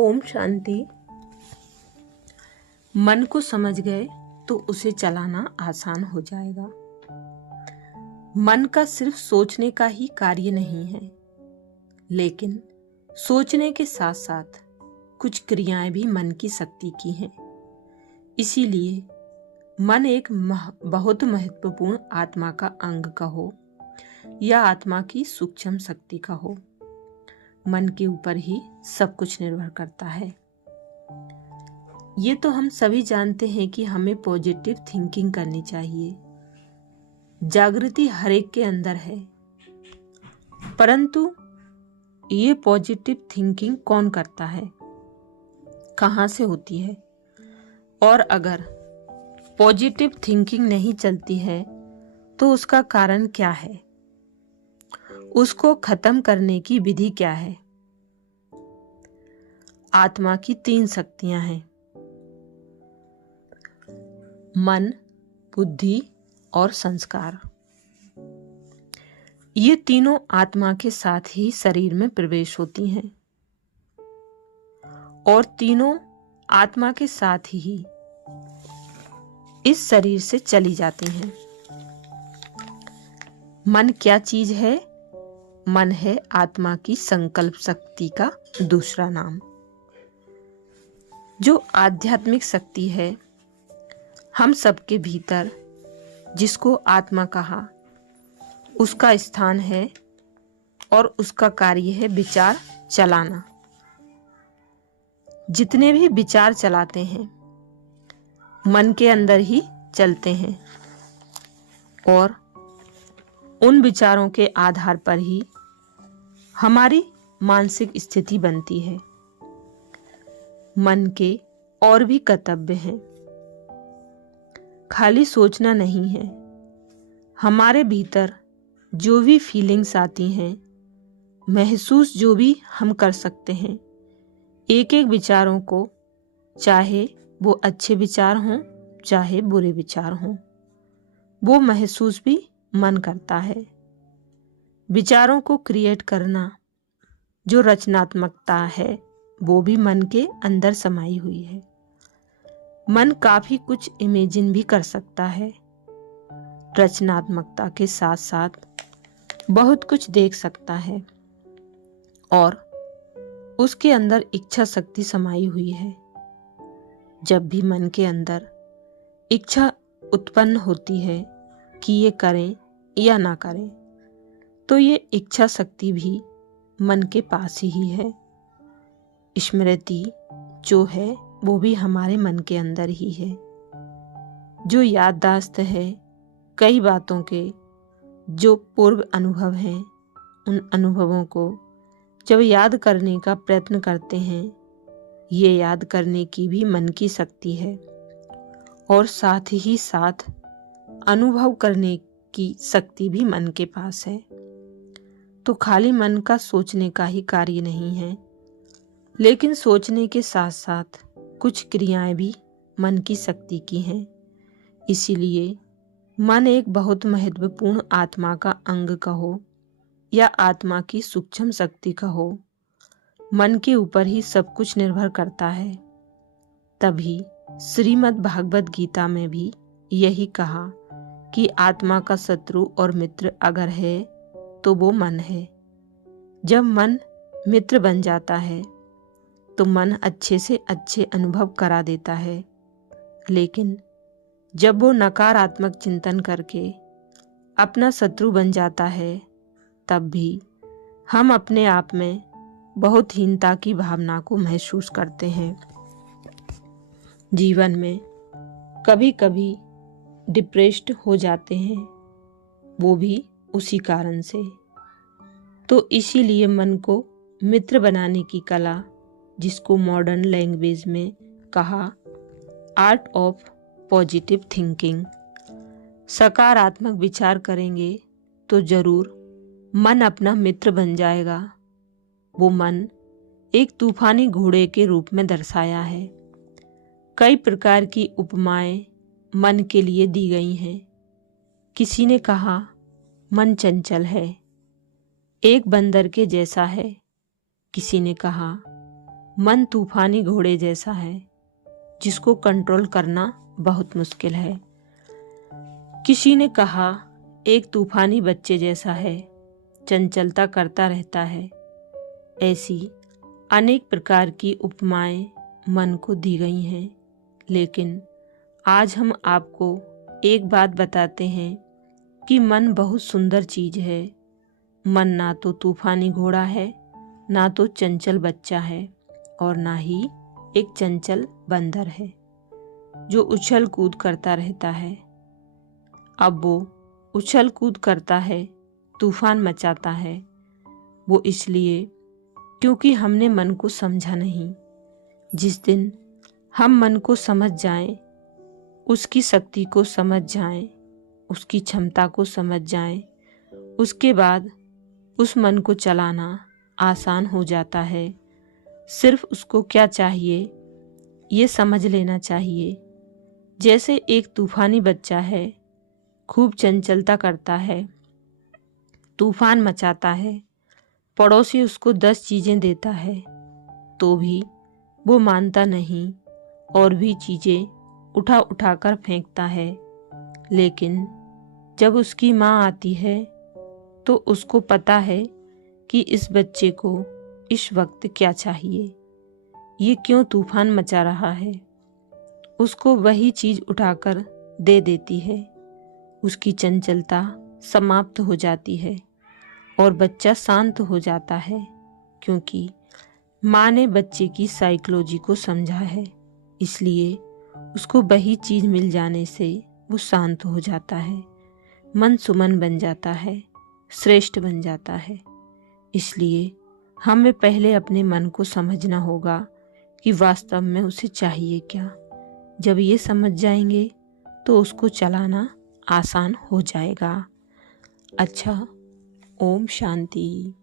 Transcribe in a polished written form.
ओम शांति। मन को समझ गए तो उसे चलाना आसान हो जाएगा। मन का सिर्फ सोचने का ही कार्य नहीं है, लेकिन सोचने के साथ साथ कुछ क्रियाएं भी मन की शक्ति की हैं। इसीलिए मन एक बहुत महत्वपूर्ण आत्मा का अंग का हो या आत्मा की सूक्ष्म शक्ति का हो, मन के ऊपर ही सब कुछ निर्भर करता है। ये तो हम सभी जानते हैं कि हमें पॉजिटिव थिंकिंग करनी चाहिए। जागृति हर एक के अंदर है, परंतु ये पॉजिटिव थिंकिंग कौन करता है, कहाँ से होती है, और अगर पॉजिटिव थिंकिंग नहीं चलती है तो उसका कारण क्या है, उसको खत्म करने की विधि क्या है। आत्मा की 3 शक्तियां हैं, मन, बुद्धि और संस्कार। ये तीनों आत्मा के साथ ही शरीर में प्रवेश होती हैं और तीनों आत्मा के साथ ही इस शरीर से चली जाती हैं। मन क्या चीज है? मन है आत्मा की संकल्प शक्ति का दूसरा नाम। जो आध्यात्मिक शक्ति है हम सबके भीतर, जिसको आत्मा कहा, उसका स्थान है और उसका कार्य है विचार चलाना। जितने भी विचार चलाते हैं मन के अंदर ही चलते हैं और उन विचारों के आधार पर ही हमारी मानसिक स्थिति बनती है। मन के और भी कर्तव्य हैं, खाली सोचना नहीं है। हमारे भीतर जो भी फीलिंग्स आती हैं, महसूस जो भी हम कर सकते हैं, एक एक विचारों को, चाहे वो अच्छे विचार हों चाहे बुरे विचार हों, वो महसूस भी मन करता है। विचारों को क्रिएट करना, जो रचनात्मकता है, वो भी मन के अंदर समाई हुई है। मन काफी कुछ इमेजिन भी कर सकता है। रचनात्मकता के साथ साथ बहुत कुछ देख सकता है और उसके अंदर इच्छा शक्ति समाई हुई है। जब भी मन के अंदर इच्छा उत्पन्न होती है कि ये करें या ना करें, तो ये इच्छा शक्ति भी मन के पास ही है। स्मृति जो है वो भी हमारे मन के अंदर ही है। जो याददाश्त है कई बातों के, जो पूर्व अनुभव हैं, उन अनुभवों को जब याद करने का प्रयत्न करते हैं, ये याद करने की भी मन की शक्ति है और साथ ही साथ अनुभव करने की शक्ति भी मन के पास है। तो खाली मन का सोचने का ही कार्य नहीं है, लेकिन सोचने के साथ साथ कुछ क्रियाएं भी मन की शक्ति की हैं। इसीलिए मन एक बहुत महत्वपूर्ण आत्मा का अंग का हो या आत्मा की सूक्ष्म शक्ति का हो, मन के ऊपर ही सब कुछ निर्भर करता है। तभी श्रीमद् भागवत गीता में भी यही कहा कि आत्मा का शत्रु और मित्र अगर है तो वो मन है। जब मन मित्र बन जाता है तो मन अच्छे से अच्छे अनुभव करा देता है, लेकिन जब वो नकारात्मक चिंतन करके अपना शत्रु बन जाता है, तब भी हम अपने आप में बहुत हीनता की भावना को महसूस करते हैं। जीवन में कभी कभी डिप्रेस्ड हो जाते हैं, वो भी उसी कारण से। तो इसीलिए मन को मित्र बनाने की कला, जिसको मॉडर्न लैंग्वेज में कहा आर्ट ऑफ पॉजिटिव थिंकिंग, सकारात्मक विचार करेंगे तो जरूर मन अपना मित्र बन जाएगा। वो मन एक तूफानी घोड़े के रूप में दर्शाया है। कई प्रकार की उपमाएं मन के लिए दी गई हैं। किसी ने कहा मन चंचल है, एक बंदर के जैसा है। किसी ने कहा मन तूफानी घोड़े जैसा है जिसको कंट्रोल करना बहुत मुश्किल है। किसी ने कहा एक तूफानी बच्चे जैसा है, चंचलता करता रहता है। ऐसी अनेक प्रकार की उपमाएं मन को दी गई हैं, लेकिन आज हम आपको एक बात बताते हैं कि मन बहुत सुंदर चीज है। मन ना तो तूफानी घोड़ा है, ना तो चंचल बच्चा है, और ना ही एक चंचल बंदर है जो उछल कूद करता रहता है। अब वो उछल कूद करता है, तूफान मचाता है, वो इसलिए क्योंकि हमने मन को समझा नहीं। जिस दिन हम मन को समझ जाएं, उसकी शक्ति को समझ जाएं, उसकी क्षमता को समझ जाएं, उसके बाद उस मन को चलाना आसान हो जाता है। सिर्फ उसको क्या चाहिए ये समझ लेना चाहिए। जैसे एक तूफानी बच्चा है, खूब चंचलता करता है, तूफान मचाता है, पड़ोसी उसको 10 चीज़ें देता है तो भी वो मानता नहीं और भी चीज़ें उठा उठा कर फेंकता है। लेकिन जब उसकी माँ आती है तो उसको पता है कि इस बच्चे को इस वक्त क्या चाहिए, ये क्यों तूफान मचा रहा है। उसको वही चीज़ उठाकर दे देती है। उसकी चंचलता समाप्त हो जाती है और बच्चा शांत हो जाता है, क्योंकि माँ ने बच्चे की साइकोलॉजी को समझा है। इसलिए उसको वही चीज़ मिल जाने से वो शांत हो जाता है, मन सुमन बन जाता है, श्रेष्ठ बन जाता है। इसलिए हमें पहले अपने मन को समझना होगा कि वास्तव में उसे चाहिए क्या। जब ये समझ जाएंगे तो उसको चलाना आसान हो जाएगा। अच्छा, ओम शांति।